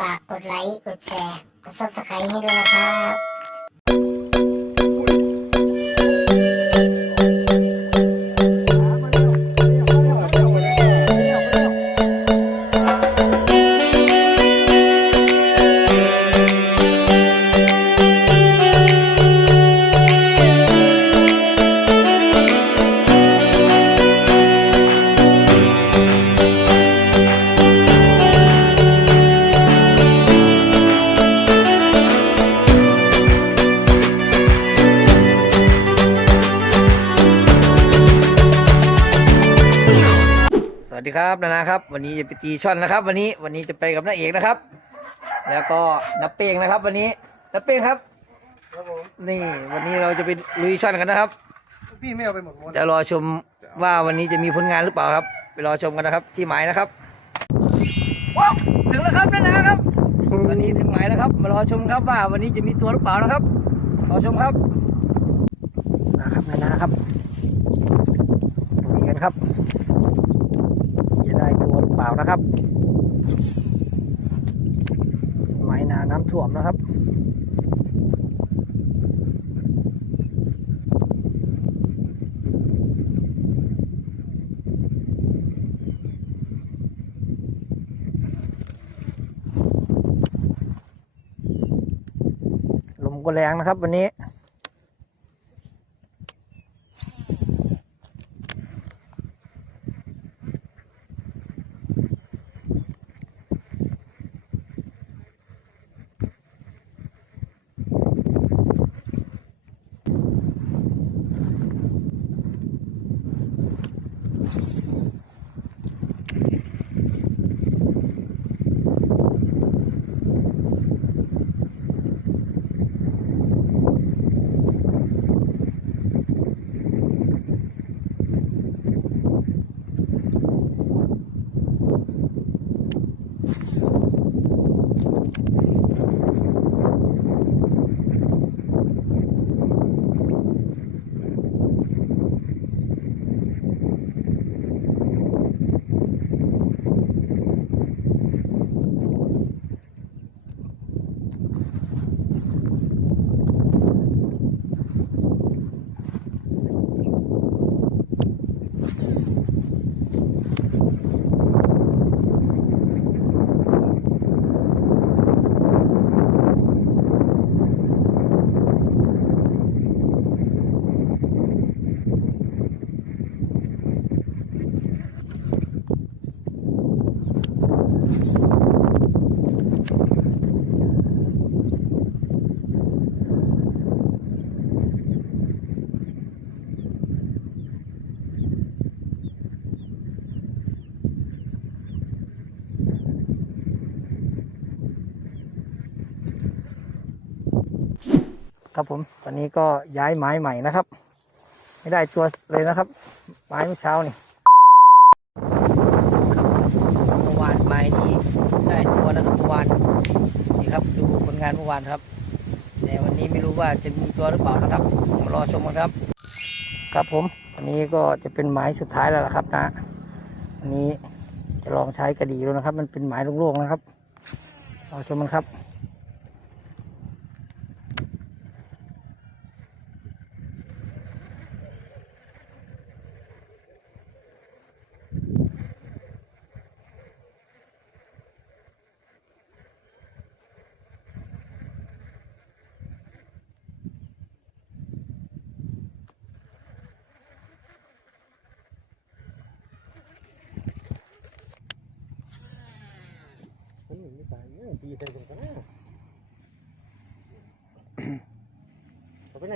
ฝากกดไลค์ กดแชร์ กด subscribe ให้ด้วยนะครับ วัสดีครับนานาครับ วันนี้จะไปตีช่อนนะครับ วันนี้วันนี้จะไปกับน้าเอกนะครับ แล้วก็นับเป้งนะครับ วันนี้นับเป้งครับครับผมนี่ วันนี้เราจะไปลุยช่อนกันนะครับพี่ไม่เอาไปหมดหมดจะรอชมว่าวันนี้จะมีผลงานหรือเปล่าครับ ไปรอชมกันนะครับ ที่หมายนะครับว้าวถึงแล้วครับนานาครับวันนี้ถึงหมายแล้วครับ มารอชมครับว่าวันนี้จะมีตัวหรือเปล่านะครับรอชมครับนะครับนานาครับลุยกันครับ จะได้ตัวหรือ เปล่านะครับหมายนาน้ำท่วมนะครับลมก็แรงนะครับวันนี้ ครับ ผม ตอนนี้ก็ย้ายไม้ใหม่นะครับ ไม่ได้ตัวเลยนะครับ ไม้เมื่อเช้านี่เมื่อวานไม้นี้ได้ตัวนะครับเมื่อวานนี่ครับ ดูผลงานเมื่อวานครับแต่วันนี้ไม่รู้ว่าจะมีตัวหรือเปล่านะครับมารอชมกันครับ ครับผมอันนี้ก็จะเป็นไม้สุดท้ายแล้วล่ะครับนะอันนี้จะลองใช้กระดีดูนะครับ มันเป็นไม้โล่งๆนะครับรอชมมันครับ มันหนีไม่ตายเนี่ยตีใส่ผมกันนะเอาไปไหน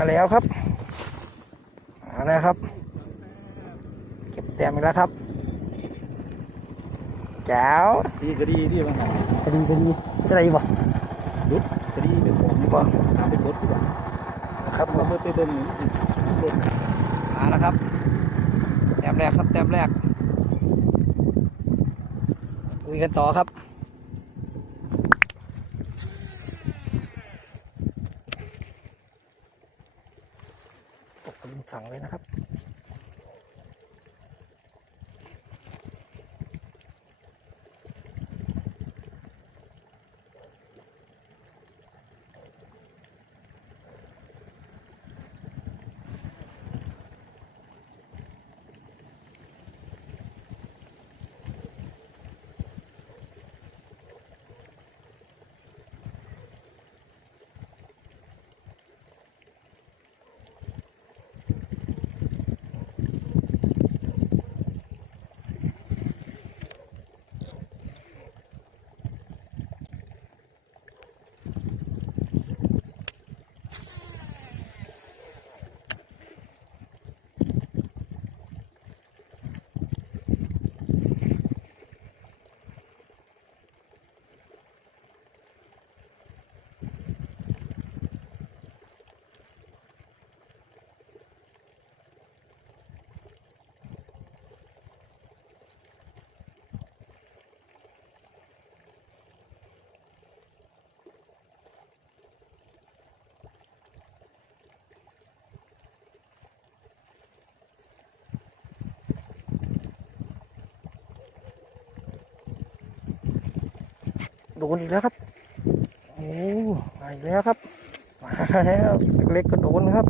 มไปเลยมาแล้วครับ มาแล้วครับ เก็บแต้มอีกแล้วครับแจ๋วดีก็ดีดีบางครั้งกระดีกระดีกระดีบ่รุดก็ดีเป็นของนี่บ่หาเป็นรถดีกว่าครับผผมมไปเบิ่งรถมาแล้วครับ แต้มแรกครับ แต้มแรกคุยกันต่อครับ โดนอีกแล้วครับ โอ้มาอีกแล้วครับ มาแล้วเล็กๆก็โดนนะครับ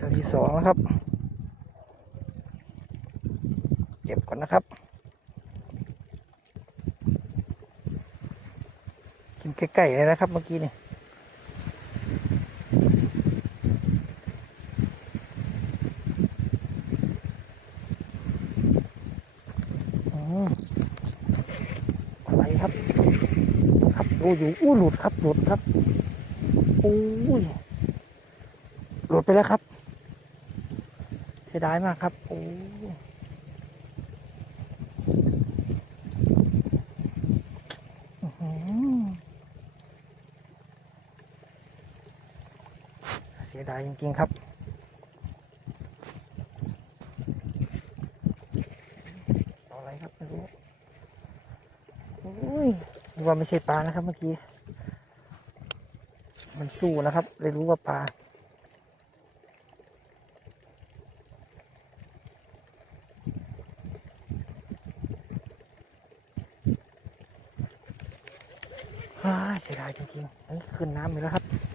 ตัวที่สองแล้วครับ เก็บก่อนนะครับ กินใกล้ๆเลยนะครับเมื่อกี้นี่อืม อะไรครับ ครับ ดูอยู่อู้หลุดครับ หลุดครับอู้ยหลุดไปแล้วครับ เสียดายมากครับโอ้เสียดายจริงๆครับ เอาอะไรครับไม่รู้ โอ้ยนึก ว่าไม่ใช่ปลานะครับเมื่อกี้ มันสู้นะครับ เลยรู้ว่าปลาฮ่าเสียดายจริงๆนี่ขึ้นน้ำไปแล้วครับ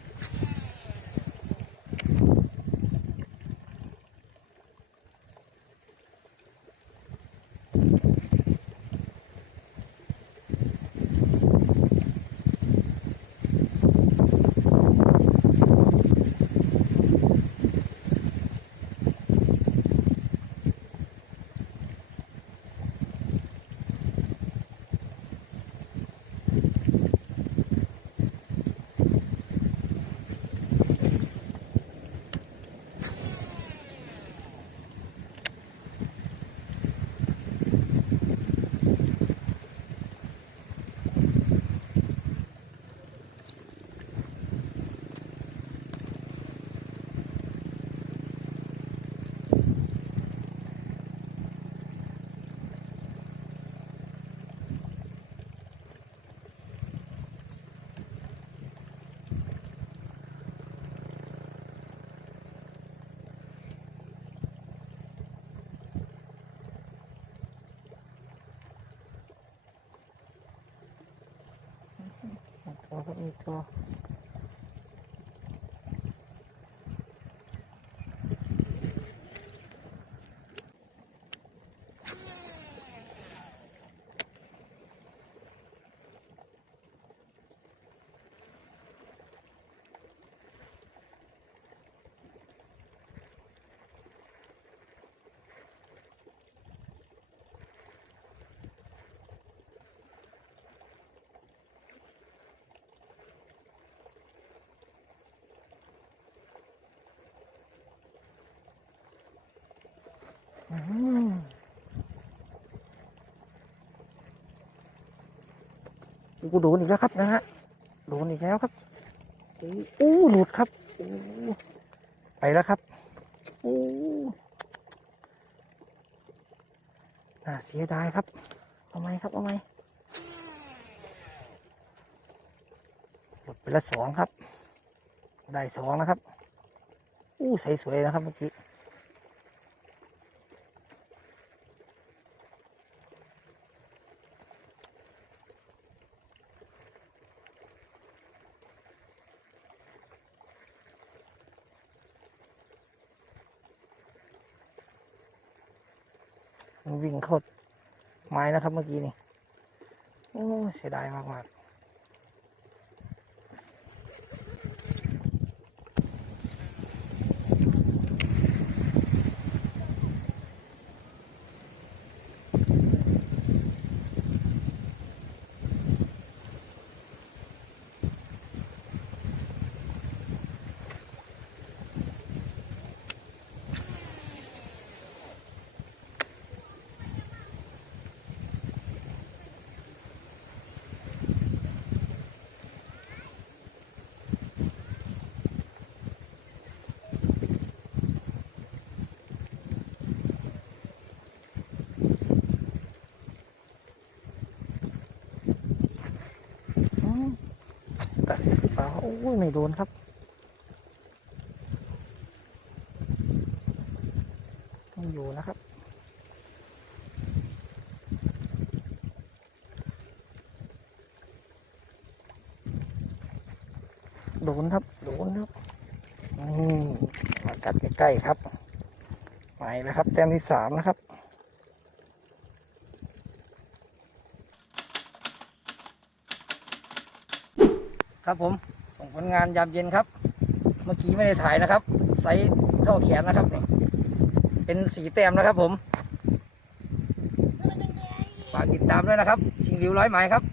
ตั กูโดนอีกแล้วครับนะฮะ โดนอีกแล้วครับอู้หลุดครับอู้ไปแล้วครับอู้น่าเสียดายครับ เอาไหมครับ เอาไหมหลุดไปละสองครับ ได้สองนะครับ อู้ใสสวยนะครับเมื่อกี้ มันวิ่งเข้าไม้นะครับเมื่อกี้นี่ โอ้เสียดายมากม ไม่โดนครับต้องอยู่นะครับ โดนครับ โดนครับ นี่มากัดใกล้ๆครับไปแล้วครับ แต้มที่สามนะครับครับผม ส่งผลงานยามเย็นครับ เมื่อกี้ไม่ได้ถ่ายนะครับ ไซส์เท่าแขนนะครับนี่เป็นสีแต้มนะครับผมฝากติดตามด้วยนะครับ ชิงริ้วร้อยไม้ครับ